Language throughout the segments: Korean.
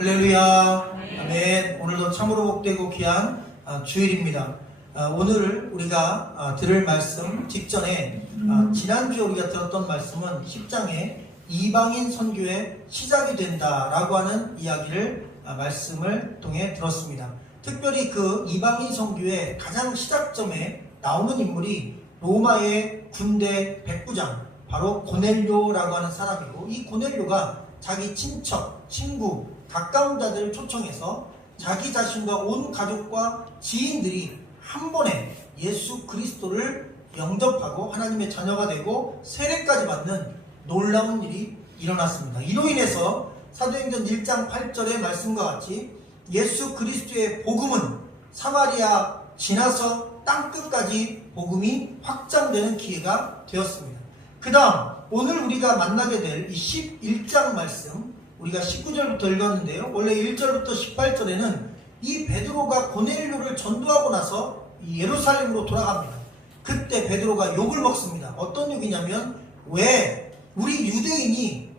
할렐루야. 아멘. 오늘도 참으로 복되고 귀한 주일입니다. 오늘 우리가 들을 말씀 직전에 지난주에 우리가 들었던 말씀은 10장에 이방인 선교의 시작이 된다라고 하는 이야기를 말씀을 통해 들었습니다. 특별히 그 이방인 선교의 가장 시작점에 나오는 인물이 로마의 군대 백부장, 바로 고넬료라고 하는 사람이고, 이 고넬료가 자기 친척, 친구, 가까운 자들을 초청해서 자기 자신과 온 가족과 지인들이 한 번에 예수 그리스도를 영접하고 하나님의 자녀가 되고 세례까지 받는 놀라운 일이 일어났습니다. 이로 인해서 사도행전 1장 8절의 말씀과 같이 예수 그리스도의 복음은 사마리아 지나서 땅끝까지 복음이 확장되는 기회가 되었습니다. 그 다음 오늘 우리가 만나게 될 이 11장 말씀, 우리가 19절부터 읽었는데요. 원래 1절부터 18절에는 이 베드로가 고넬료를 전도하고 나서 예루살렘으로 돌아갑니다. 그때 베드로가 욕을 먹습니다. 어떤 욕이냐면, 왜 우리 유대인이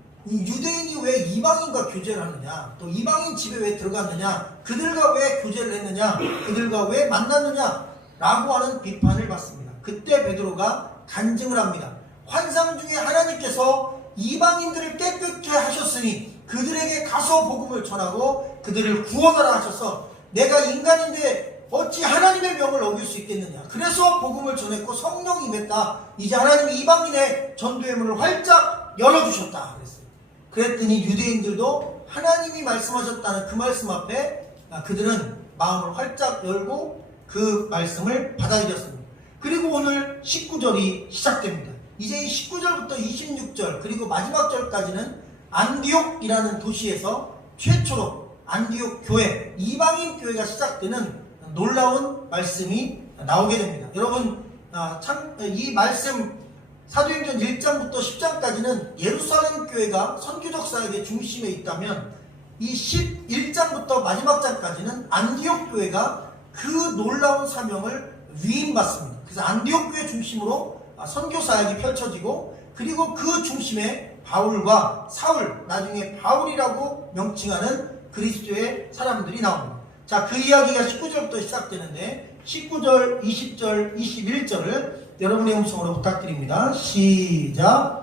왜 이방인과 교제를 하느냐, 또 이방인 집에 왜 들어갔느냐, 그들과 왜 교제를 했느냐, 그들과 왜 만났느냐 라고 하는 비판을 받습니다. 그때 베드로가 간증을 합니다. 환상 중에 하나님께서 이방인들을 깨끗게 하셨으니 그들에게 가서 복음을 전하고 그들을 구원하라 하셔서 내가 인간인데 어찌 하나님의 명을 어길 수 있겠느냐, 그래서 복음을 전했고 성령이 임했다. 이제 하나님이 이방인의 전도의 문을 활짝 열어주셨다 그랬어요. 그랬더니 유대인들도 하나님이 말씀하셨다는 그 말씀 앞에 그들은 마음을 활짝 열고 그 말씀을 받아들였습니다. 그리고 오늘 19절이 시작됩니다. 이제 이 19절부터 26절 그리고 마지막 절까지는 안디옥이라는 도시에서 최초로 안디옥 교회, 이방인 교회가 시작되는 놀라운 말씀이 나오게 됩니다. 여러분, 이 말씀 사도행전 1장부터 10장까지는 예루살렘 교회가 선교적 사역의 중심에 있다면, 이 11장부터 마지막 장까지는 안디옥 교회가 그 놀라운 사명을 위임받습니다. 그래서 안디옥 교회 중심으로 선교 사역이 펼쳐지고, 그리고 그 중심에 바울과 사울, 나중에 바울이라고 명칭하는 그리스도의 사람들이 나옵니다. 자, 그 이야기가 19절부터 시작되는데 19절, 20절, 21절을 여러분의 음성으로 부탁드립니다. 시작.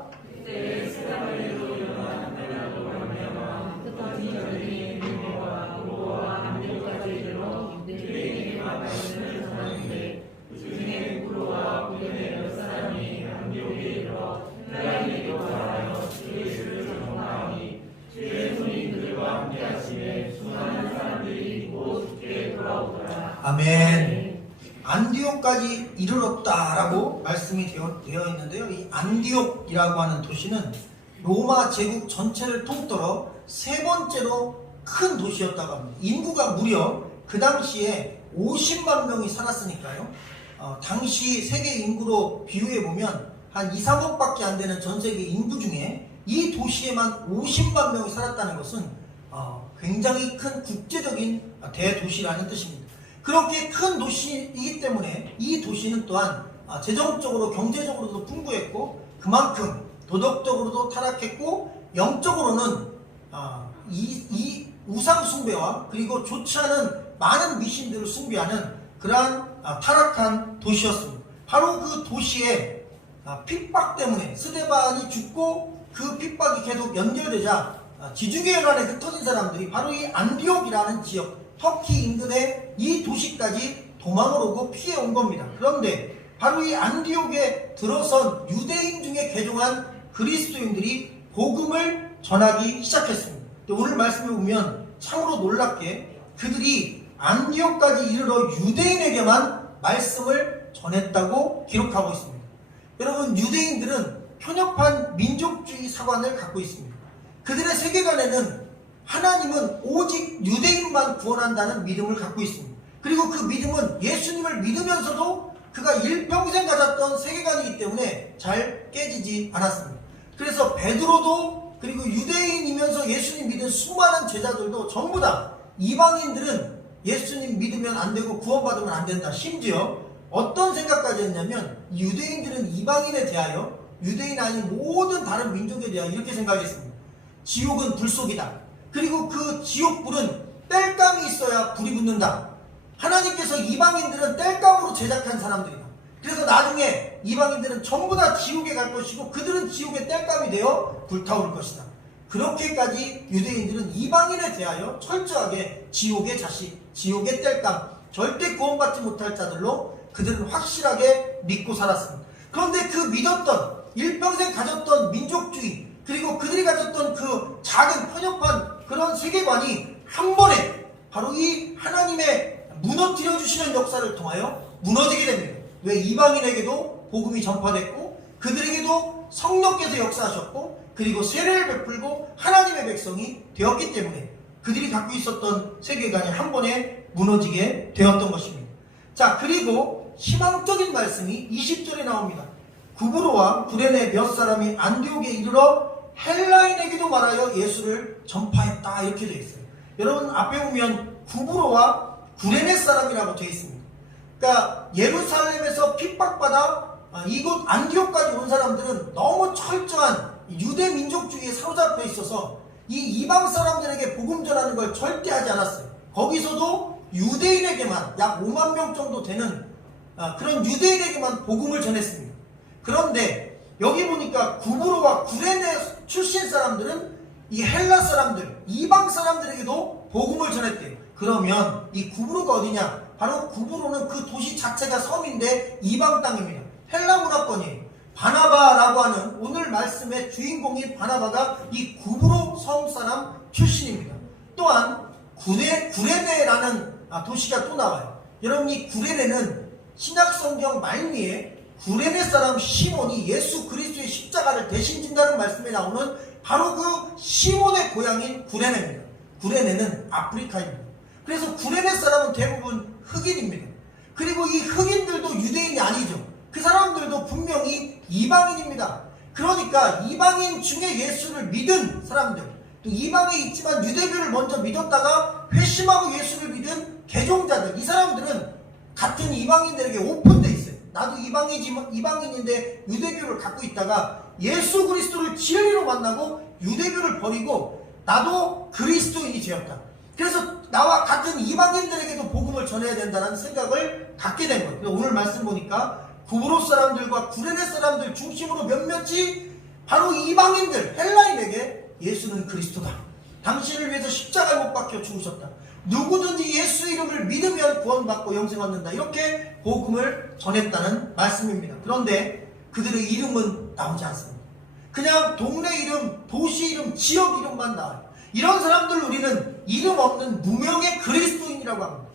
아멘. 안디옥까지 이르렀다라고 말씀이 되어 있는데요. 이 안디옥이라고 하는 도시는 로마 제국 전체를 통틀어 세 번째로 큰 도시였다고 합니다. 인구가 무려 그 당시에 50만 명이 살았으니까요. 당시 세계 인구로 비유해 보면 한 2, 3억밖에 안 되는 전 세계 인구 중에 이 도시에만 50만 명이 살았다는 것은 굉장히 큰 국제적인 대도시라는 뜻입니다. 그렇게 큰 도시이기 때문에 이 도시는 또한 재정적으로 경제적으로도 풍부했고, 그만큼 도덕적으로도 타락했고, 영적으로는 이 우상 숭배와 그리고 좋지 않은 많은 미신들을 숭배하는 그러한 타락한 도시였습니다. 바로 그 도시의 핍박 때문에 스데반이 죽고 그 핍박이 계속 연결되자 지주계열안에 흩어진 사람들이 바로 이 안디옥이라는 지역, 터키 인근의 이 도시까지 도망을 오고 피해 온 겁니다. 그런데 바로 이 안디옥에 들어선 유대인 중에 개종한 그리스도인들이 복음을 전하기 시작했습니다. 오늘 말씀을 보면 참으로 놀랍게 그들이 안디옥까지 이르러 유대인에게만 말씀을 전했다고 기록하고 있습니다. 여러분, 유대인들은 편협한 민족주의 사관을 갖고 있습니다. 그들의 세계관에는 하나님은 오직 유대인만 구원한다는 믿음을 갖고 있습니다. 그리고 그 믿음은 예수님을 믿으면서도 그가 일평생 가졌던 세계관이기 때문에 잘 깨지지 않았습니다. 그래서 베드로도, 그리고 유대인이면서 예수님 믿은 수많은 제자들도 전부 다 이방인들은 예수님 믿으면 안 되고 구원받으면 안 된다. 심지어 어떤 생각까지 했냐면, 유대인들은 이방인에 대하여, 유대인 아닌 모든 다른 민족에 대하여 이렇게 생각했습니다. 지옥은 불속이다. 그리고 그 지옥불은 땔감이 있어야 불이 붙는다. 하나님께서 이방인들은 땔감으로 제작한 사람들이다. 그래서 나중에 이방인들은 전부 다 지옥에 갈 것이고 그들은 지옥의 땔감이 되어 불타오를 것이다. 그렇게까지 유대인들은 이방인에 대하여 철저하게 지옥의 자식, 지옥의 땔감, 절대 구원받지 못할 자들로 그들은 확실하게 믿고 살았습니다. 그런데 그 믿었던, 일평생 가졌던 민족주의, 그리고 그들이 가졌던 그 작은 편협한 그런 세계관이 한 번에 바로 이 하나님의 무너뜨려 주시는 역사를 통하여 무너지게 됩니다. 왜? 이방인에게도 복음이 전파됐고 그들에게도 성령께서 역사하셨고 그리고 세례를 베풀고 하나님의 백성이 되었기 때문에 그들이 갖고 있었던 세계관이 한 번에 무너지게 되었던 것입니다. 자, 그리고 희망적인 말씀이 20절에 나옵니다. 구브로와 구레네 몇 사람이 안디옥에 이르러 헬라인에게도 말하여 예수를 전파했다, 이렇게 되어 있어요. 여러분 앞에 보면 구브로와 구레네 사람이라고 되어 있습니다. 그러니까 예루살렘에서 핍박받아 이곳 안디옥까지 온 사람들은 너무 철저한 유대 민족주의에 사로잡혀 있어서 이 이방 사람들에게 복음 전하는 걸 절대 하지 않았어요. 거기서도 유대인에게만 약 5만 명 정도 되는 그런 유대인에게만 복음을 전했습니다. 그런데 여기 보니까 구브로와 구레네 출신 사람들은 이 헬라 사람들, 이방 사람들에게도 복음을 전했대요. 그러면 이 구브로가 어디냐? 바로 구브로는 그 도시 자체가 섬인데 이방 땅입니다. 헬라 문화권이에요. 바나바라고 하는 오늘 말씀의 주인공인 바나바가 이 구브로 섬 사람 출신입니다. 또한 구레네라는 도시가 또 나와요. 여러분 이 구레네는 신약성경 말미에 구레네 사람 시몬이 예수 그리스도의 십자가를 대신 진다는 말씀에 나오는 바로 그 시몬의 고향인 구레네입니다. 구레네는 아프리카입니다. 그래서 구레네 사람은 대부분 흑인입니다. 그리고 이 흑인들도 유대인이 아니죠. 그 사람들도 분명히 이방인입니다. 그러니까 이방인 중에 예수를 믿은 사람들, 또 이방에 있지만 유대교를 먼저 믿었다가 회심하고 예수를 믿은 개종자들, 이 사람들은 같은 이방인들에게 오픈되어 있어요. 나도 이방인인데 유대교를 갖고 있다가 예수 그리스도를 진리로 만나고 유대교를 버리고 나도 그리스도인이 되었다. 그래서 나와 같은 이방인들에게도 복음을 전해야 된다는 생각을 갖게 된 거예요. 오늘 말씀 보니까 구브로 사람들과 구레네 사람들 중심으로 몇몇이 바로 이방인들, 헬라인에게 예수는 그리스도다. 당신을 위해서 십자가에 못 박혀 죽으셨다. 누구든지 예수 이름을 믿으면 구원받고 영생 얻는다. 이렇게 복음을 전했다는 말씀입니다. 그런데 그들의 이름은 나오지 않습니다. 그냥 동네 이름, 도시 이름, 지역 이름만 나와요. 이런 사람들 우리는 이름 없는 무명의 그리스도인이라고 합니다.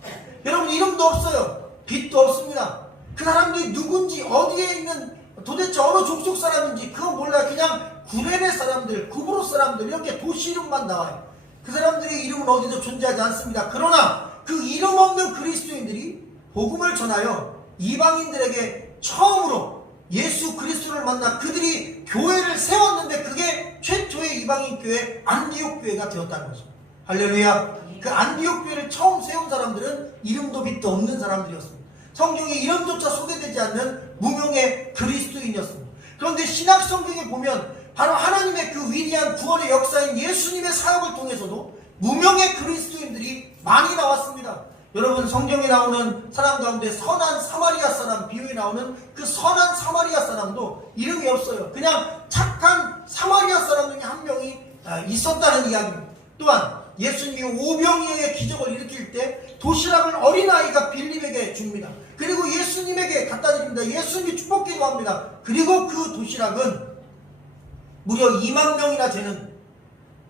여러분 이름도 없어요. 빛도 없습니다. 그 사람들이 누군지 어디에 있는 도대체 어느 족속 사람인지 그건 몰라요. 그냥 구레네 사람들, 구브로 사람들 이렇게 도시 이름만 나와요. 그 사람들의 이름은 어디도 존재하지 않습니다. 그러나 그 이름 없는 그리스도인들이 복음을 전하여 이방인들에게 처음으로 예수 그리스도를 만나 그들이 교회를 세웠는데 그게 최초의 이방인 교회 안디옥 교회가 되었다는 거죠. 할렐루야. 그 안디옥 교회를 처음 세운 사람들은 이름도 빛도 없는 사람들이었습니다. 성경에 이름조차 소개되지 않는 무명의 그리스도인이었습니다. 그런데 신약 성경에 보면 바로 하나님의 그 위대한 구원의 역사인 예수님의 사역을 통해서도 무명의 그리스도인들이 많이 나왔습니다. 여러분 성경에 나오는 사람 가운데 선한 사마리아 사람, 비유에 나오는 그 선한 사마리아 사람도 이름이 없어요. 그냥 착한 사마리아 사람 중에 한 명이 있었다는 이야기입니다. 또한 예수님이 오병이어의 기적을 일으킬 때 도시락을 어린아이가 빌립에게 줍니다. 그리고 예수님에게 갖다 드립니다. 예수님이 축복 기도합니다. 그리고 그 도시락은 무려 2만 명이나 되는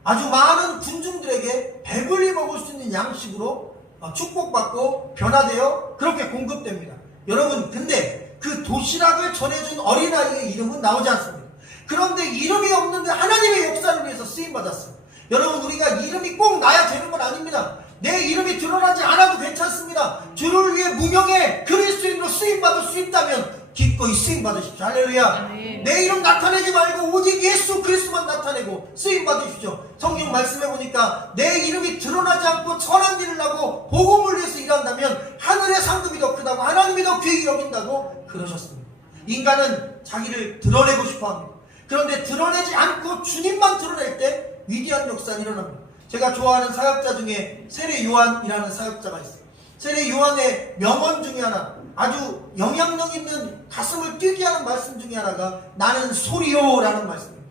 아주 많은 군중들에게 배불리 먹을 수 있는 양식으로 축복받고 변화되어 그렇게 공급됩니다. 여러분 근데 그 도시락을 전해준 어린아이의 이름은 나오지 않습니다. 그런데 이름이 없는데 하나님의 역사를 위해서 쓰임받았어요. 여러분 우리가 이름이 꼭 나야 되는 건 아닙니다. 내 이름이 드러나지 않아도 괜찮습니다. 주를 위해 무명의 그리스도인으로 쓰임받을 수 있다면 기꺼이 쓰임받으십시오. 할렐루야. 내 이름 나타내지 말고 오직 예수 그리스도만 나타내고 쓰임받으십시오. 성경 말씀해 보니까 내 이름이 드러나지 않고 선한 일을 하고 복음을 위해서 일한다면 하늘의 상급이 더 크다고 하나님이 더 귀히 여긴다고 그러셨습니다. 인간은 자기를 드러내고 싶어합니다. 그런데 드러내지 않고 주님만 드러낼 때 위대한 역사는 일어납니다. 제가 좋아하는 사역자 중에 세례 요한이라는 사역자가 있어요. 세례 요한의 명언 중에 하나, 아주 영향력 있는 가슴을 뛰게 하는 말씀 중에 하나가 나는 소리요라는 말씀입니다.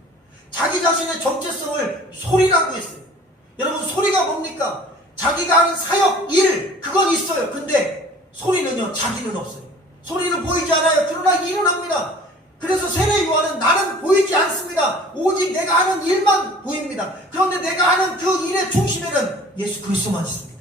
자기 자신의 정체성을 소리라고 했어요. 여러분, 소리가 뭡니까? 자기가 하는 사역, 일, 그건 있어요. 근데 소리는요, 자기는 없어요. 소리는 보이지 않아요. 그러나 일은 합니다. 그래서 세례 요한은 나는 보이지 않습니다. 오직 내가 하는 일만 보입니다. 그런데 내가 하는 그 일의 중심에는 예수 그리스도만 있습니다.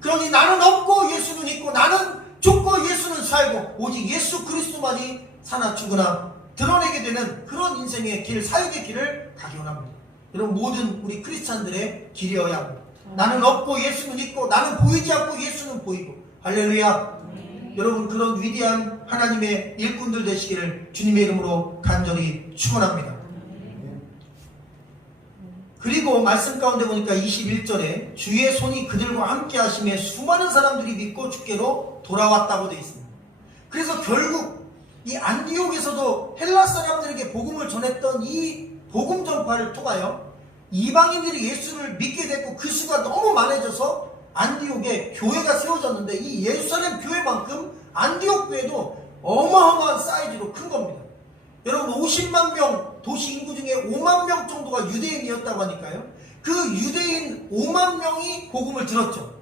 그러니 나는 없고 예수는 있고, 나는 죽고 예수는 살고, 오직 예수 그리스도만이 사나 죽으나 드러내게 되는 그런 인생의 길, 사역의 길을 가기 원합니다. 여러분, 모든 우리 크리스찬들의 길이어야 합니다. 나는 없고 예수는 있고, 나는 보이지 않고 예수는 보이고. 할렐루야. 여러분, 그런 위대한 하나님의 일꾼들 되시기를 주님의 이름으로 간절히 축원합니다. 그리고 말씀 가운데 보니까 21절에 주의 손이 그들과 함께 하심에 수많은 사람들이 믿고 주께로 돌아왔다고 되어 있습니다. 그래서 결국 이 안디옥에서도 헬라 사람들에게 복음을 전했던 이 복음 전파를 통하여 이방인들이 예수를 믿게 됐고, 그 수가 너무 많아져서 안디옥에 교회가 세워졌는데, 이 예루살렘 교회만큼 안디옥 교회도 어마어마한 사이즈로 큰 겁니다. 여러분, 50만 명 도시 인구 중에 5만 명 정도가 유대인이었다고 하니까요. 그 유대인 5만 명이 복음을 들었죠.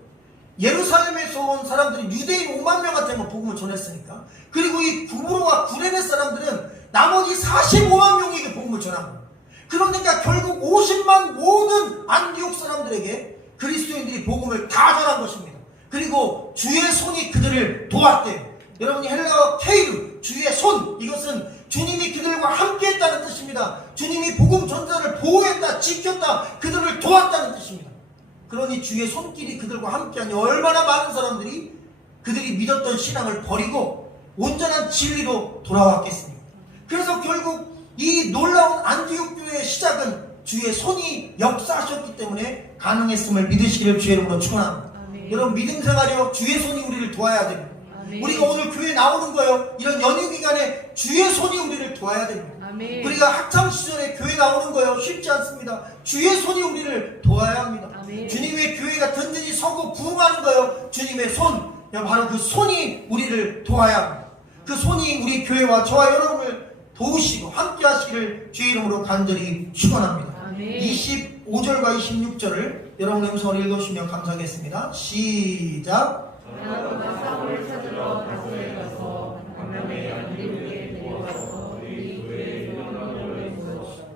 예루살렘에서 온 사람들이 유대인 5만 명한테만 복음을 전했으니까. 그리고 이 구브로와 구레네 사람들은 나머지 45만 명에게 복음을 전한 거예요. 그러니까 결국 50만 모든 안디옥 사람들에게 그리스도인들이 복음을 다 전한 것입니다. 그리고 주의 손이 그들을 도왔대요. 여러분이 헬라어 케이르, 주의 손, 이것은 주님이 그들과 함께 했다는 뜻입니다. 주님이 복음 전자를 보호했다, 지켰다, 그들을 도왔다는 뜻입니다. 그러니 주의 손길이 그들과 함께하니 얼마나 많은 사람들이 그들이 믿었던 신앙을 버리고 온전한 진리로 돌아왔겠습니까? 그래서 결국 이 놀라운 안디옥 교회의 시작은 주의 손이 역사하셨기 때문에 가능했음을 믿으시기를 주의 이름으로 축원합니다. 여러분, 믿음 생활이요, 주의 손이 우리를 도와야 됩니다. 우리가 오늘 교회 나오는 거요, 이런 연휴 기간에 주의 손이 우리를 도와야 됩니다. 우리가 학창 시절에 교회 나오는 거요, 쉽지 않습니다. 주의 손이 우리를 도와야 합니다. 주님의 교회가 든든히 서고 부흥하는 거요, 주님의 손, 바로 그 손이 우리를 도와야 합니다. 그 손이 우리 교회와 저와 여러분을 도우시고 함께 하시기를 주의 이름으로 간절히 축원합니다. 25절과 26절을 여러분의 음성을 읽어주시면 감사하겠습니다. 시작. 베드로가 사울을 찾으러 다소에 가서 강남의 안디옥에 데려와서 우리 교회의 명령으로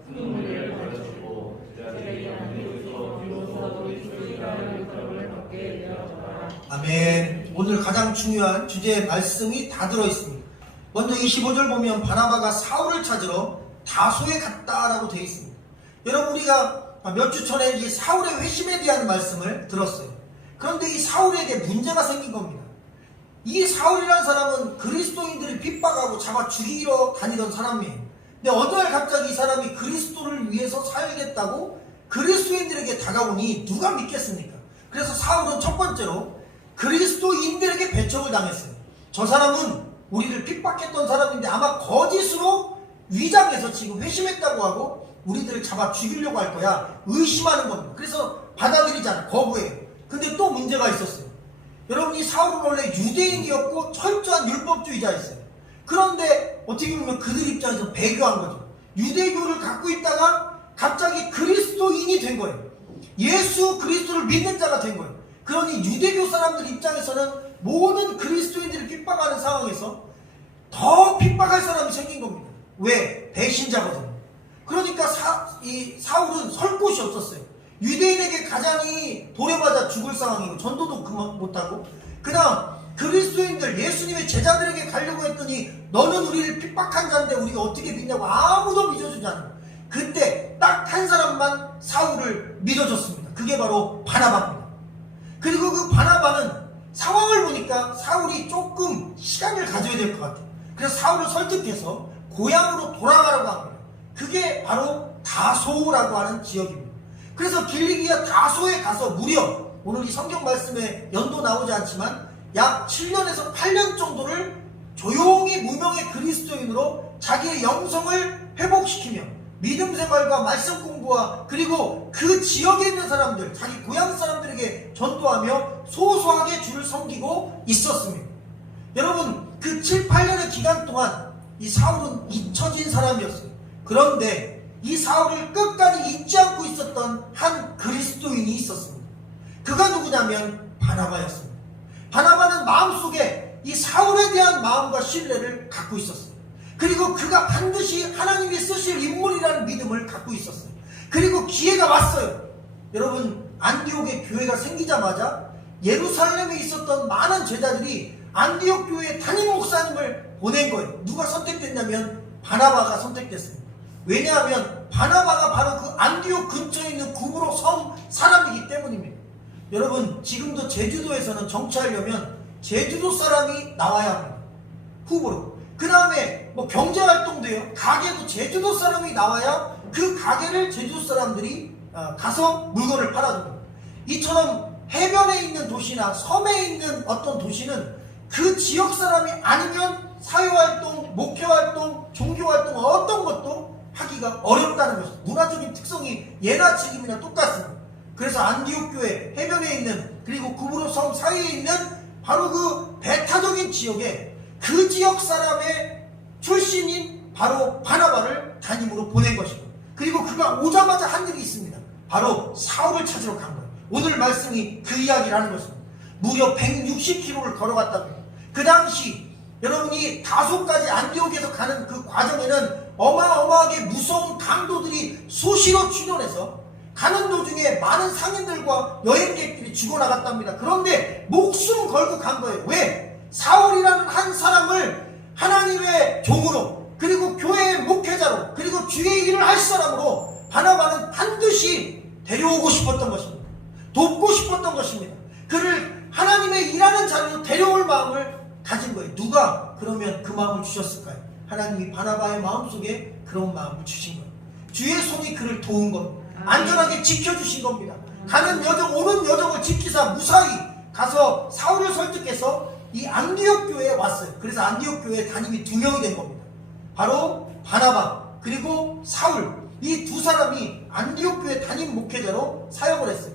큰 무리를 가르치고 그들이 안디옥에서 비로소 그리스도이라는 인정을 받게 되었더라. 아멘. 오늘 가장 중요한 주제의 말씀이 다 들어있습니다. 먼저 25절 보면 바나바가 사울을 찾으러 다소에 갔다라고 되어 있습니다. 여러분, 우리가 몇 주 전에 이 사울의 회심에 대한 말씀을 들었어요. 그런데 이 사울에게 문제가 생긴 겁니다. 이 사울이라는 사람은 그리스도인들을 핍박하고 잡아 죽이러 다니던 사람이에요. 근데 어느 날 갑자기 이 사람이 그리스도를 위해서 살겠다고 그리스도인들에게 다가오니 누가 믿겠습니까? 그래서 사울은 첫 번째로 그리스도인들에게 배척을 당했어요. 저 사람은 우리를 핍박했던 사람인데 아마 거짓으로 위장해서 지금 회심했다고 하고 우리들을 잡아 죽이려고 할 거야, 의심하는 겁니다. 그래서 받아들이잖아, 거부해요. 근데 또 문제가 있었어요. 여러분, 이 사울은 원래 유대인이었고 철저한 율법주의자였어요. 그런데 어떻게 보면 그들 입장에서 배교한 거죠. 유대교를 갖고 있다가 갑자기 그리스도인이 된 거예요. 예수 그리스도를 믿는 자가 된 거예요. 그러니 유대교 사람들 입장에서는 모든 그리스도인들을 핍박하는 상황에서 더 핍박할 사람이 생긴 겁니다. 왜? 배신자거든요. 그러니까 사울은 설 곳이 없었어요. 유대인에게 가장이 돌에 맞아 죽을 상황이고 전도도 그만 못하고, 그 다음 그리스도인들 예수님의 제자들에게 가려고 했더니 너는 우리를 핍박한 자인데 우리가 어떻게 믿냐고 아무도 믿어주지 않아요. 그때 딱 한 사람만 사울을 믿어줬습니다. 그게 바로 바나바입니다. 그리고 그 바나바는 상황을 보니까 사울이 조금 시간을 가져야 될 것 같아요. 그래서 사울을 설득해서 고향으로 돌아가라고 합니다. 그게 바로 다소라고 하는 지역입니다. 그래서 길리기아 다소에 가서 무려, 오늘 이 성경 말씀에 연도 나오지 않지만 약 7년에서 8년 정도를 조용히 무명의 그리스도인으로 자기의 영성을 회복시키며 믿음 생활과 말씀 공부와 그리고 그 지역에 있는 사람들, 자기 고향 사람들에게 전도하며 소소하게 주를 섬기고 있었습니다. 여러분, 그 7, 8년의 기간 동안 이 사울은 잊혀진 사람이었어요. 그런데 이 사울을 끝까지 잊지 않고 있었던 한 그리스도인이 있었습니다. 그가 누구냐면 바나바였습니다. 바나바는 마음속에 이 사울에 대한 마음과 신뢰를 갖고 있었어요. 그리고 그가 반드시 하나님이 쓰실 인물이라는 믿음을 갖고 있었어요. 그리고 기회가 왔어요. 여러분, 안디옥의 교회가 생기자마자 예루살렘에 있었던 많은 제자들이 안디옥 교회에 담임 목사님을 보낸 거예요. 누가 선택됐냐면 바나바가 선택됐습니다. 왜냐하면 바나바가 바로 그 안디옥 근처에 있는 구브로 섬 사람이기 때문입니다. 여러분, 지금도 제주도에서는 정치하려면 제주도 사람이 나와야 합니다. 후보로. 그 다음에 뭐 경제활동도요. 가게도 제주도 사람이 나와야 그 가게를 제주도 사람들이 가서 물건을 팔아줍니다. 이처럼 해변에 있는 도시나 섬에 있는 어떤 도시는 그 지역 사람이 아니면 사회활동, 목회활동, 종교활동 어떤 것도 하기가 어렵다는 것입니다. 문화적인 특성이 예나 지금이나 똑같습니다. 그래서 안디옥 교회 해변에 있는 그리고 구브로 섬 사이에 있는 바로 그 배타적인 지역에 그 지역 사람의 출신인 바로 바나바를 담임으로 보낸 것입니다. 그리고 그가 오자마자 한 일이 있습니다. 바로 사울을 찾으러 간 거예요. 오늘 말씀이 그 이야기를 하는 것입니다. 무려 160km를 걸어갔다고요. 그 당시 여러분이 다소까지 안디옥에서 가는 그 과정에는 어마어마하게 무서운 강도들이 수시로 출현해서 가는 도중에 많은 상인들과 여행객들이 죽어나갔답니다. 그런데 목숨 걸고 간 거예요. 왜? 사울이라는 한 사람을 하나님의 종으로 그리고 교회의 목회자로 그리고 주의 일을 할 사람으로 바나바는 반드시 데려오고 싶었던 것입니다. 돕고 싶었던 것입니다. 그를 하나님의 일하는 자리로 데려올 마음을 가진 거예요. 누가 그러면 그 마음을 주셨을까요? 하나님이 바나바의 마음속에 그런 마음을 주신 거예요. 주의 손이 그를 도운 겁니다. 안전하게 지켜주신 겁니다. 가는 여정 오는 여정을 지키사 무사히 가서 사울을 설득해서 이 안디옥 교회에 왔어요. 그래서 안디옥 교회에 담임이 2명이 된 겁니다. 바로 바나바 그리고 사울, 이 두 사람이 안디옥 교회 담임 목회자로 사역을 했어요.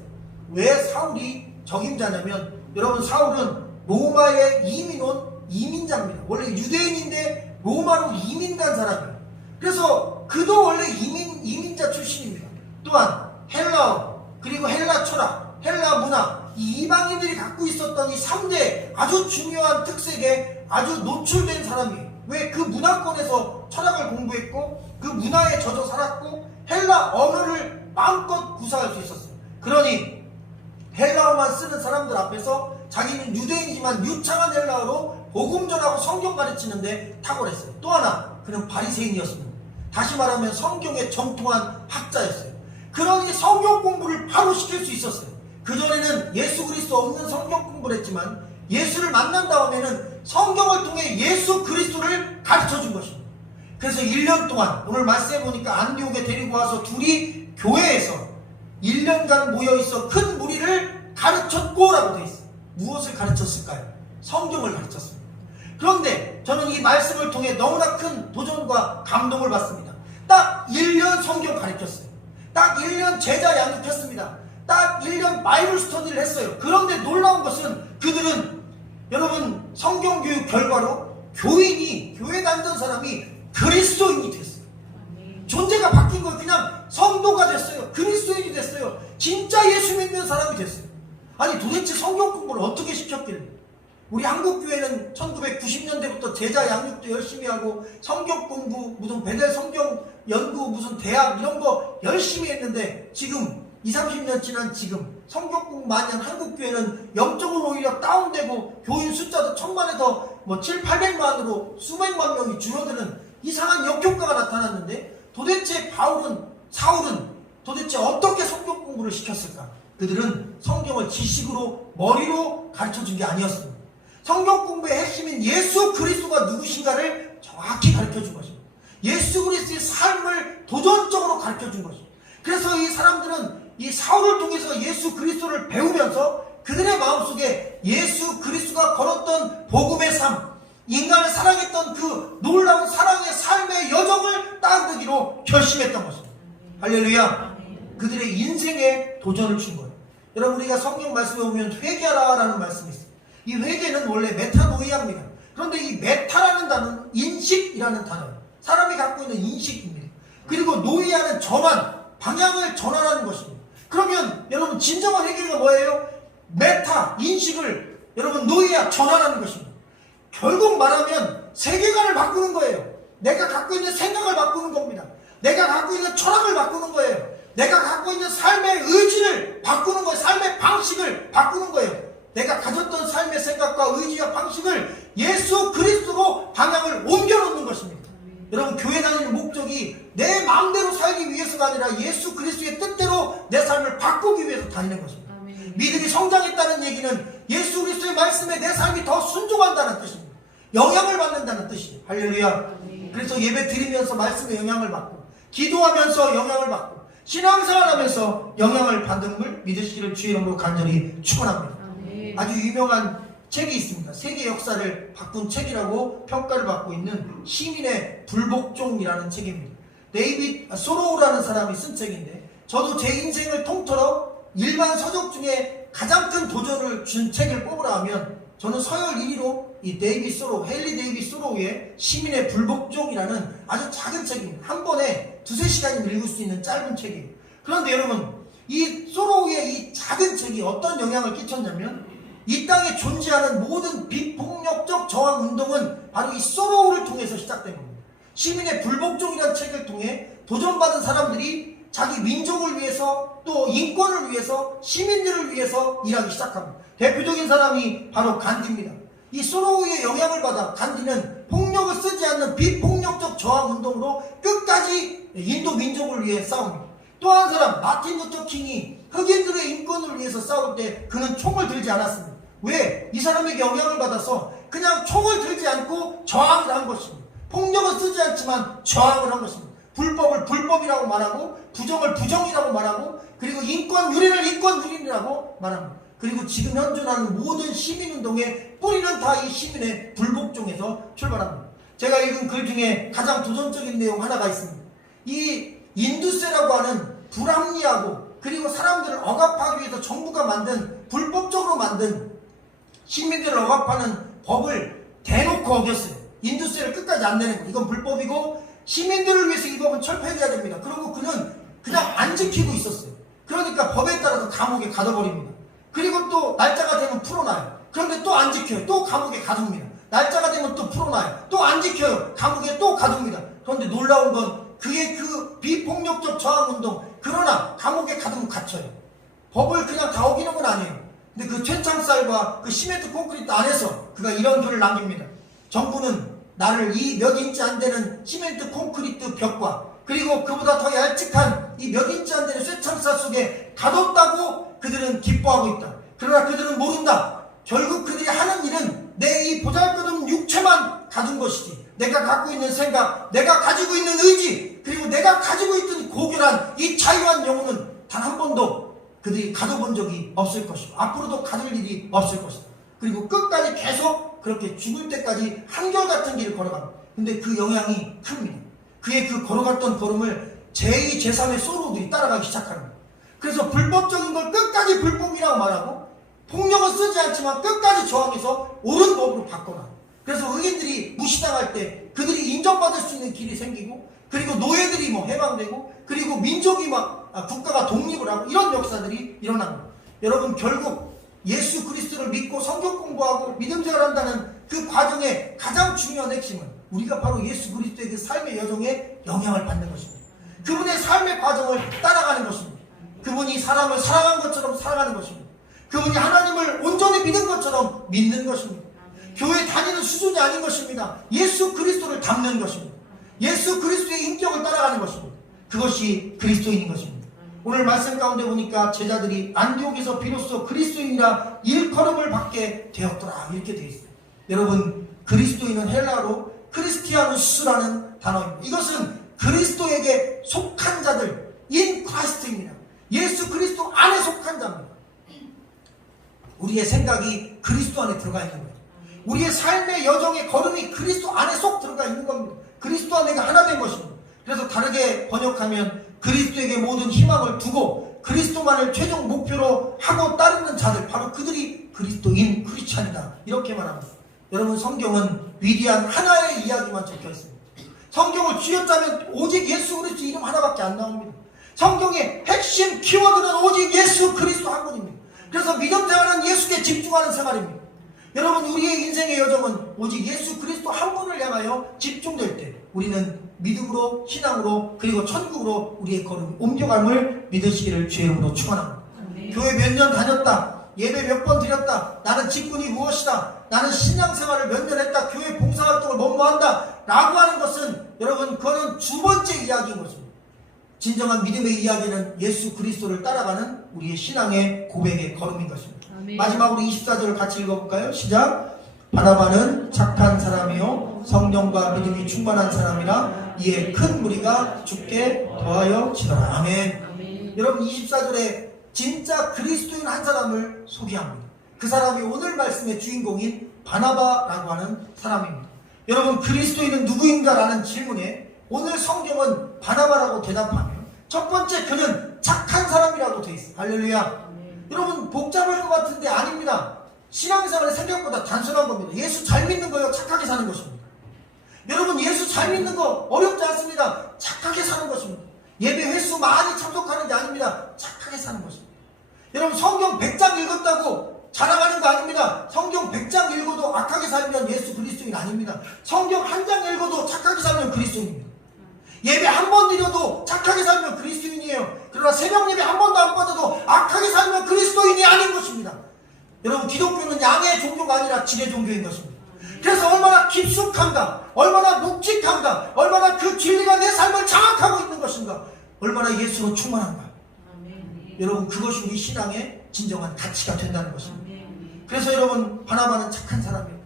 왜 사울이 적임자냐면 여러분, 사울은 로마에 이민 온 이민자입니다. 원래 유대인인데 로마로 이민 간 사람이에요. 그래서 그도 원래 이민자 출신입니다. 또한 헬라어 그리고 헬라 철학, 헬라 문화, 이 이방인들이 갖고 있었던 이 3대 아주 중요한 특색에 아주 노출된 사람이에요. 왜? 그 문화권에서 철학을 공부했고 그 문화에 젖어 살았고 헬라 언어를 마음껏 구사할 수 있었어요. 그러니 헬라어만 쓰는 사람들 앞에서 자기는 유대인이지만 유창한 헬라어로 복음 전하고 성경 가르치는데 탁월했어요. 또 하나, 그는 바리새인이었습니다. 다시 말하면 성경에 정통한 학자였어요. 그러니 성경 공부를 바로 시킬 수 있었어요. 그전에는 예수 그리스도 없는 성경 공부를 했지만 예수를 만난 다음에는 성경을 통해 예수 그리스도를 가르쳐준 것입니다. 그래서 1년 동안 오늘 말씀해 보니까 안디옥에 데리고 와서 둘이 교회에서 1년간 모여있어 큰 무리를 가르쳤고라고 되어 있어요. 무엇을 가르쳤을까요? 성경을 가르쳤습니다. 그런데 저는 이 말씀을 통해 너무나 큰 도전과 감동을 받습니다. 딱 1년 성경 가르쳤어요. 딱 1년 제자 양육했습니다. 딱 1년 바이블 스터디를 했어요. 그런데 놀라운 것은 그들은 여러분 성경교육 결과로 교회 다니던 사람이 그리스도인이 됐어요. 존재가 바뀐 거예요. 그냥 성도가 됐어요. 그리스도인이 됐어요. 진짜 예수 믿는 사람이 됐어요. 아니 도대체 성경 공부를 어떻게 시켰길래? 우리 한국교회는 1990년대부터 제자 양육도 열심히 하고 성경 공부 무슨 베델 성경 연구 무슨 대학 이런 거 열심히 했는데 지금 20-30년 지난 지금 성경 공부 많이 한 한국교회는 영적으로 오히려 다운되고 교인 숫자도 1000만에서 뭐 700-800만으로 수백만 명이 줄어드는 이상한 역효과가 나타났는데 도대체 사울은 도대체 어떻게 성경 공부를 시켰을까? 그들은 성경을 지식으로 머리로 가르쳐준 게 아니었습니다. 성경 공부의 핵심인 예수 그리스도가 누구신가를 정확히 가르쳐준 것입니다. 예수 그리스도의 삶을 도전적으로 가르쳐준 것입니다. 그래서 이 사람들은 이 사울을 통해서 예수 그리스도를 배우면서 그들의 마음속에 예수 그리스도가 걸었던 복음의 삶, 인간을 사랑했던 그 놀라운 사랑의 삶의 여정을 따르기로 결심했던 것입니다. 할렐루야. 그들의 인생에 도전을 준 거예요. 여러분, 우리가 성경 말씀에 보면 회개하라라는 말씀이 있어요. 이 회개는 원래 메타노이아입니다. 그런데 이 메타라는 단어는 인식이라는 단어예요. 사람이 갖고 있는 인식입니다. 그리고 노이아는 전환, 방향을 전환하는 것입니다. 그러면 여러분, 진정한 회개가 뭐예요? 메타, 인식을 여러분 노이아 전환하는 것입니다. 결국 말하면 세계관을 바꾸는 거예요. 내가 갖고 있는 생각을 바꾸는 겁니다. 내가 갖고 있는 철학을 바꾸는 거예요. 내가 갖고 있는 삶의 의지를 바꾸는 거예요. 삶의 방식을 바꾸는 거예요. 내가 가졌던 삶의 생각과 의지와 방식을 예수 그리스도로 방향을 옮겨놓는 것입니다. 여러분, 교회 다니는 목적이 내 마음대로 살기 위해서가 아니라 예수 그리스도의 뜻대로 내 삶을 바꾸기 위해서 다니는 것입니다. 믿음이 성장했다는 얘기는 예수 그리스도의 말씀에 내 삶이 더 순종한다는 뜻입니다. 영향을 받는다는 뜻이에요. 할렐루야. 그래서 예배 드리면서 말씀에 영향을 받고, 기도하면서 영향을 받고, 신앙생활하면서 영향을 받는 걸 믿으시기를 주의 이름으로 간절히 축원합니다. 아주 유명한 책이 있습니다. 세계 역사를 바꾼 책이라고 평가를 받고 있는 시민의 불복종이라는 책입니다. 데이빗 소로우라는 사람이 쓴 책인데, 저도 제 인생을 통틀어 일반 서적 중에 가장 큰 도전을 준 책을 뽑으라 하면 저는 서열 1위로 이 데이빗 소로우, 헨리 데이빗 소로우의 시민의 불복종이라는 아주 작은 책입니다. 한 번에 2-3시간이면 읽을 수 있는 짧은 책이에요. 그런데 여러분, 이 소로우의 이 작은 책이 어떤 영향을 끼쳤냐면, 이 땅에 존재하는 모든 비폭력적 저항 운동은 바로 이 소로우를 통해서 시작된 겁니다. 시민의 불복종이라는 책을 통해 도전받은 사람들이 자기 민족을 위해서, 또 인권을 위해서, 시민들을 위해서 일하기 시작합니다. 대표적인 사람이 바로 간디입니다. 이 소로우의 영향을 받아 간디는 폭력을 쓰지 않는 비폭력적 저항 운동으로 끝까지 인도 민족을 위해 싸웁니다. 또 한 사람, 마틴 루터 킹이 흑인들의 인권을 위해서 싸울 때 그는 총을 들지 않았습니다. 왜? 이 사람에게 영향을 받아서 그냥 총을 들지 않고 저항을 한 것입니다. 폭력을 쓰지 않지만 저항을 한 것입니다. 불법을 불법이라고 말하고, 부정을 부정이라고 말하고, 그리고 인권 유린을 인권 유린이라고 말합니다. 그리고 지금 현존하는 모든 시민운동의 뿌리는 다 이 시민의 불복종에서 출발합니다. 제가 읽은 글 중에 가장 도전적인 내용 하나가 있습니다. 이 인두세라고 하는 불합리하고, 그리고 사람들을 억압하기 위해서 정부가 만든, 불법적으로 만든 시민들을 억압하는 법을 대놓고 어겼어요. 인두세를 끝까지 안 내는 거. 이건 불법이고 시민들을 위해서 이 법은 철폐해야 됩니다. 그리고 그는 그냥 안 지키고 있었어요. 그러니까 법에 따라서 감옥에 가둬버립니다. 그리고 또 날짜가 되면 풀어놔요. 그런데 또 안 지켜요. 또 감옥에 가둡니다. 날짜가 되면 또 풀어놔요. 또 안 지켜요. 감옥에 또 가둡니다. 그런데 놀라운 건 그의 그 비폭력적 저항운동, 그러나 감옥에 가두면 갇혀요. 법을 그냥 다 어기는 건 아니에요. 근데 그 쇠창살과 그 시멘트 콘크리트 안에서 그가 이런 글을 남깁니다. 정부는 나를 이 몇 인치 안 되는 시멘트 콘크리트 벽과, 그리고 그보다 더 얄찍한 이 몇 인치 안 되는 쇠창살 속에 가뒀다고 그들은 기뻐하고 있다. 그러나 그들은 모른다. 결국 그들이 하는 일은 내 이 보잘것없는 육체만 가둔 것이지, 내가 갖고 있는 생각, 내가 가지고 있는 의지, 그리고 내가 가지고 있던 고결한 이 자유한 영혼은 단 한 번도 그들이 가둬본 적이 없을 것이고, 앞으로도 가둘 일이 없을 것이다. 그리고 끝까지 계속 그렇게 죽을 때까지 한결같은 길을 걸어갑니다. 근데 그 영향이 큽니다. 그의 그 걸어갔던 걸음을 제2, 제3의 소로들이 따라가기 시작합니다. 그래서 불법적인 걸 끝까지 불법이라고 말하고, 폭력을 쓰지 않지만 끝까지 저항해서 옳은 법으로 바꿔놔. 그래서 흑인들이 무시당할 때 그들이 인정받을 수 있는 길이 생기고, 그리고 노예들이 해방되고, 그리고 민족이 국가가 독립을 하고, 이런 역사들이 일어납니다. 여러분, 결국 예수 그리스도를 믿고 성경 공부하고 믿음 생활한다는 그 과정의 가장 중요한 핵심은 우리가 바로 예수 그리스도의 그 삶의 여정에 영향을 받는 것입니다. 그분의 삶의 과정을 따라가는 것입니다. 그분이 사람을 사랑한 것처럼 사랑하는 것입니다. 그분이 하나님을 온전히 믿은 것처럼 믿는 것입니다. 교회 다니는 수준이 아닌 것입니다. 예수 그리스도를 닮는 것입니다. 예수 그리스도의 인격을 따라가는 것입니다. 그것이 그리스도인인 것입니다. 오늘 말씀 가운데 보니까 제자들이 안디옥에서 비로소 그리스도인이라 일컬음을 받게 되었더라, 이렇게 되어 있어요. 여러분, 그리스도인은 헬라어로 크리스티아누스라는 단어입니다. 이것은 그리스도에게 속한 자들, 인 크라이스트입니다. 예수 그리스도 안에 속한 자입니다. 우리의 생각이 그리스도 안에 들어가 있는 거예요. 우리의 삶의 여정의 걸음이 그리스도 안에 속 들어가 있는 겁니다. 그리스도 안에 하나 된 것입니다. 그래서 다르게 번역하면 그리스도에게 모든 희망을 두고 그리스도만을 최종 목표로 하고 따르는 자들, 바로 그들이 그리스도인 크리스찬이다, 이렇게 말합니다. 여러분, 성경은 위대한 하나의 이야기만 적혀 있습니다. 성경을 쥐었다면 오직 예수 그리스도 이름 하나밖에 안 나옵니다. 성경의 핵심 키워드는 오직 예수 그리스도 한 분입니다. 그래서 믿음 생활은 예수께 집중하는 생활입니다. 여러분, 우리의 인생의 여정은 오직 예수 그리스도 한 분을 향하여 집중될 때 우리는 믿음으로, 신앙으로, 그리고 천국으로 우리의 걸음 옮겨감을 믿으시기를 주의 이름으로 축원합니다. 교회 몇 년 다녔다, 예배 몇 번 드렸다, 나는 직분이 무엇이다, 나는 신앙생활을 몇 년 했다, 교회 봉사활동을 뭐뭐한다 라고 하는 것은, 여러분, 그거는 두 번째 이야기인 것입니다. 진정한 믿음의 이야기는 예수 그리스도를 따라가는 우리의 신앙의 고백의 걸음인 것입니다. 아멘. 마지막으로 24절을 같이 읽어볼까요? 시작. 바나바는 착한 사람이요 성령과 믿음이 충만한 사람이라 이에 큰 무리가 주께 더하여 지더라. 아멘. 아멘. 여러분, 24절에 진짜 그리스도인 한 사람을 소개합니다. 그 사람이 오늘 말씀의 주인공인 바나바라고 하는 사람입니다. 여러분, 그리스도인은 누구인가 라는 질문에 오늘 성경은 바나바라고 대답하며 첫 번째, 그는 착한 사람이라고 되어 있어요. 할렐루야. 여러분, 복잡할 것 같은데 아닙니다. 신앙생활은 생각보다 단순한 겁니다. 예수 잘 믿는 거요, 착하게 사는 것입니다. 여러분, 예수 잘 믿는 거 어렵지 않습니다. 착하게 사는 것입니다. 예배 횟수 많이 참석하는 게 아닙니다. 착하게 사는 것입니다. 여러분, 성경 100장 읽었다고 자랑하는 거 아닙니다. 성경 100장 읽어도 악하게 살면 예수 그리스도인 아닙니다. 성경 한 장 읽어도 착하게 살면 그리스도인입니다. 예배 한 번 드려도 착하게 살면 그리스도인이에요. 그러나 새벽 예배 한 번도 안 받아도 악하게 살면 그리스도인이 아닌 것입니다. 여러분, 기독교는 양의 종교가 아니라 질의 종교인 것입니다. 그래서 얼마나 깊숙한가, 얼마나 묵직한가, 얼마나 그 진리가 내 삶을 장악하고 있는 것인가, 얼마나 예수로 충만한가. 아멘. 여러분, 그것이 우리 신앙의 진정한 가치가 된다는 것입니다. 아멘. 그래서 여러분, 바나바는 착한 사람이었다.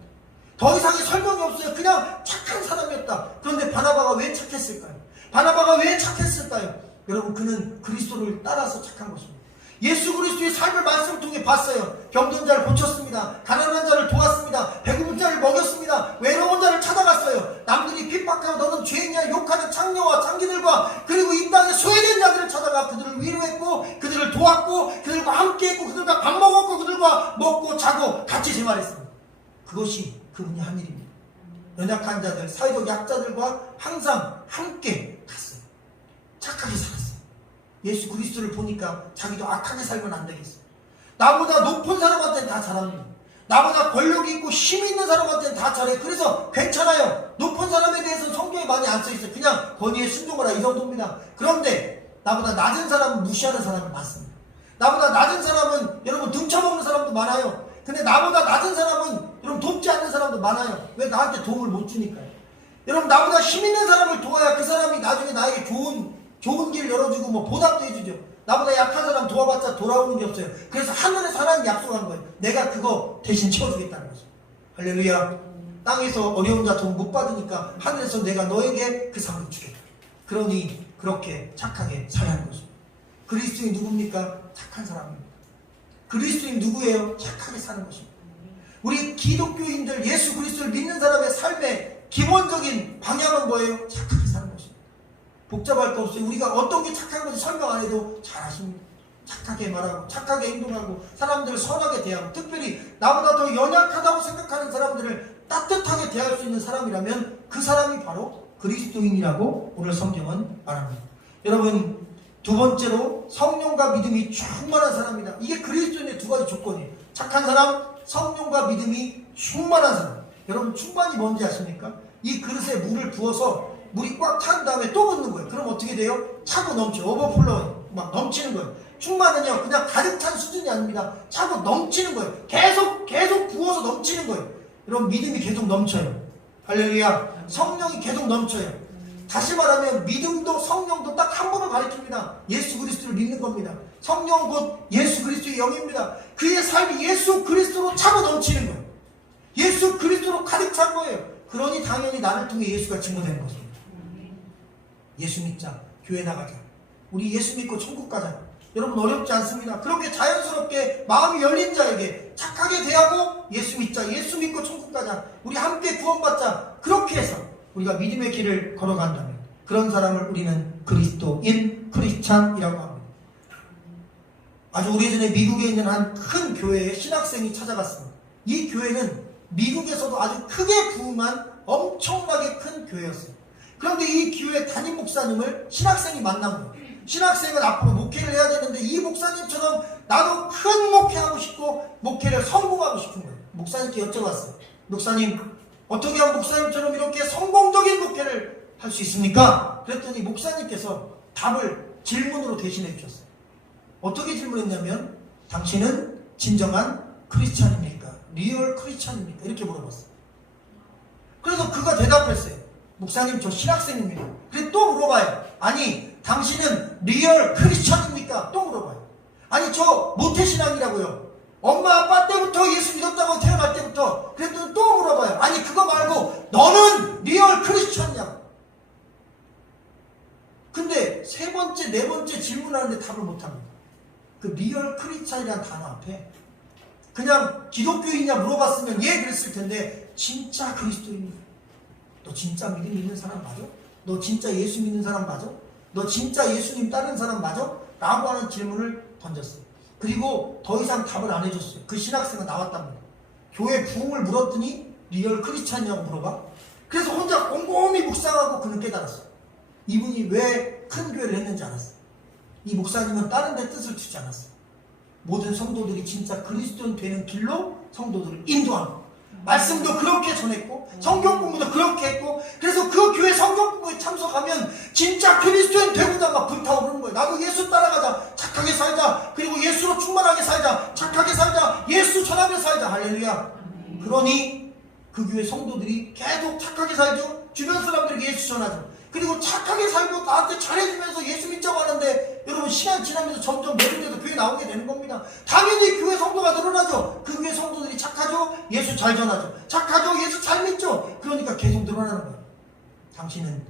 더 이상의 설명이 없어요. 그냥 착한 사람이었다. 그런데 바나바가 왜 착했을까요? 바나바가 왜 착했을까요? 여러분, 그는 그리스도를 따라서 착한 것입니다. 예수 그리스도의 삶을 말씀을 통해 봤어요. 병든 자를 고쳤습니다. 가난한 자를 도왔습니다. 배고픈 자를 먹였습니다. 외로운 자를 찾아갔어요. 남들이 핍박하고 너는 죄인이야 욕하는 창녀와 창기들과, 그리고 이 땅에 소외된 자들을 찾아가 그들을 위로했고, 그들을 도왔고, 그들과 함께했고, 그들과 밥 먹었고, 그들과 먹고 자고 같이 생활했습니다. 그것이 그분이 한 일입니다. 연약한 자들, 사회적 약자들과 항상 함께 갔어요. 착하게 살았어요. 예수 그리스도를 보니까 자기도 악하게 살면 안 되겠어요. 나보다 높은 사람한테는 다 잘합니다. 나보다 권력이 있고 힘이 있는 사람한테는 다 잘해요. 그래서 괜찮아요. 높은 사람에 대해서는 성경에 많이 안 써있어요. 그냥 권위에 순종하라, 이 정도입니다. 그런데 나보다 낮은 사람은 무시하는 사람이 많습니다. 나보다 낮은 사람은 여러분 등쳐먹는 사람도 많아요. 근데 나보다 낮은 사람은 여러분 돕지 않는 사람도 많아요. 왜? 나한테 도움을 못 주니까요. 여러분, 나보다 힘 있는 사람을 도와야 그 사람이 나중에 나에게 좋은 길 열어주고 뭐 보답도 해주죠. 나보다 약한 사람 도와봤자 돌아오는 게 없어요. 그래서 하늘에서 하나님 약속한 거예요. 내가 그거 대신 채워주겠다는 거죠. 할렐루야. 땅에서 어려운 자 돈 못 받으니까 하늘에서 내가 너에게 그 상을 주겠다. 그러니 그렇게 착하게 살아야 하는 거죠. 그리스도인 누굽니까? 착한 사람입니다. 그리스도인 누구예요? 착하게 사는 것입니다. 우리 기독교인들, 예수 그리스도를 믿는 사람의 삶의 기본적인 방향은 뭐예요? 착하게 사는 것입니다. 복잡할 거 없어요. 우리가 어떤 게 착한 건지 설명 안 해도 잘 아십니다. 착하게 말하고, 착하게 행동하고, 사람들을 선하게 대하고, 특별히 나보다 더 연약하다고 생각하는 사람들을 따뜻하게 대할 수 있는 사람이라면 그 사람이 바로 그리스도인이라고 오늘 성경은 말합니다. 여러분, 두 번째로 성령과 믿음이 충만한 사람이다. 이게 그리스도인의 두 가지 조건이에요. 착한 사람, 성령과 믿음이 충만한 사람. 여러분, 충만이 뭔지 아십니까? 이 그릇에 물을 부어서 물이 꽉 찬 다음에 또 붓는 거예요. 그럼 어떻게 돼요? 차고 넘쳐. 오버플로우. 막 넘치는 거예요. 충만은요, 그냥 가득 찬 수준이 아닙니다. 차고 넘치는 거예요. 계속 부어서 넘치는 거예요. 여러분, 믿음이 계속 넘쳐요. 할렐루야. 성령이 계속 넘쳐요. 다시 말하면 믿음도 성령도 딱 한 번을 가리킵니다. 예수 그리스도를 믿는 겁니다. 성령 곧 예수 그리스도의 영입니다. 그의 삶이 예수 그리스도로 차고 넘치는 거예요. 예수 그리스도로 가득 찬 거예요. 그러니 당연히 나를 통해 예수가 증거되는 것입니다. 예수 믿자. 교회 나가자. 우리 예수 믿고 천국 가자. 여러분, 어렵지 않습니다. 그렇게 자연스럽게 마음이 열린 자에게 착하게 대하고 예수 믿자. 예수 믿고 천국 가자. 우리 함께 구원받자. 그렇게 해서 우리가 믿음의 길을 걸어간다면 그런 사람을 우리는 그리스도인, 크리스찬이라고 합니다. 아주 오래전에 미국에 있는 한 큰 교회에 신학생이 찾아갔습니다. 이 교회는 미국에서도 아주 크게 부흥한 엄청나게 큰 교회였어요. 그런데 이 교회 담임 목사님을 신학생이 만난 거예요. 신학생은 앞으로 목회를 해야 되는데 이 목사님처럼 나도 큰 목회하고 싶고 목회를 성공하고 싶은 거예요. 목사님께 여쭤봤어요. 목사님, 어떻게 하면 목사님처럼 이렇게 성공적인 목회를 할 수 있습니까? 그랬더니 목사님께서 답을 질문으로 대신해 주셨어요. 어떻게 질문했냐면, 당신은 진정한 크리스찬입니까? 리얼 크리스찬입니까? 이렇게 물어봤어요. 그래서 그가 대답했어요. 목사님, 저 신학생입니다. 그래 또 물어봐요. 아니, 당신은 리얼 크리스찬입니까? 또 물어봐요. 아니, 저 모태신앙이라고요. 엄마 아빠 때부터 예수 믿었다고 태어날 때부터. 그랬더니 또 물어봐요. 아니, 그거 말고 너는 리얼 크리스찬이냐고. 근데 세 번째, 네 번째 질문하는데 답을 못합니다. 그 리얼 크리스찬이라는 단어 앞에 그냥 기독교인이냐 물어봤으면 예 그랬을 텐데, 진짜 그리스도인이야. 너 진짜 믿음 있는 사람 맞아? 너 진짜 예수 믿는 사람 맞아? 너 진짜 예수님 따르는 사람 맞아? 라고 하는 질문을 던졌어요. 그리고 더 이상 답을 안 해줬어요. 그 신학생은 나왔답니다. 교회 부흥을 물었더니 리얼 크리스찬이냐고 물어봐? 그래서 혼자 꼼꼼히 묵상하고 그는 깨달았어요. 이분이 왜 큰 교회를 했는지 알았어요. 이 목사님은 다른 데 뜻을 두지 않았어요. 모든 성도들이 진짜 그리스도인 되는 길로 성도들을 인도하고, 말씀도 그렇게 전했고 성경 공부도 그렇게 했고, 그래서 그 교회 성경 공부에 참석하면 진짜 그리스도인 되고자 막 불타오르는 거예요. 나도 예수 따라가자, 착하게 살자, 그리고 예수로 충만하게 살자, 착하게 살자, 예수 전하며 살자. 할렐루야. 그러니 그 교회 성도들이 계속 착하게 살죠. 주변 사람들에게 예수 전하죠. 그리고 착하게 살고 나한테 잘해주면서 예수 믿자고 하는데, 여러분 시간 지나면서 점점 내린데도 교회 나오게 되는 겁니다. 당연히 교회 성도가 늘어나죠. 그 교회 성도들이 착하죠. 예수 잘 전하죠. 착하죠. 예수 잘 믿죠. 그러니까 계속 늘어나는 거예요. 당신은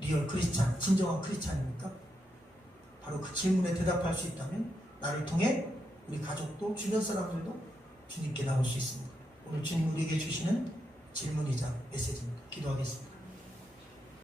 리얼 크리스찬, 진정한 크리스찬입니까? 바로 그 질문에 대답할 수 있다면 나를 통해 우리 가족도 주변 사람들도 주님께 나올 수 있습니다. 오늘 주님 우리에게 주시는 질문이자 메시지입니다. 기도하겠습니다.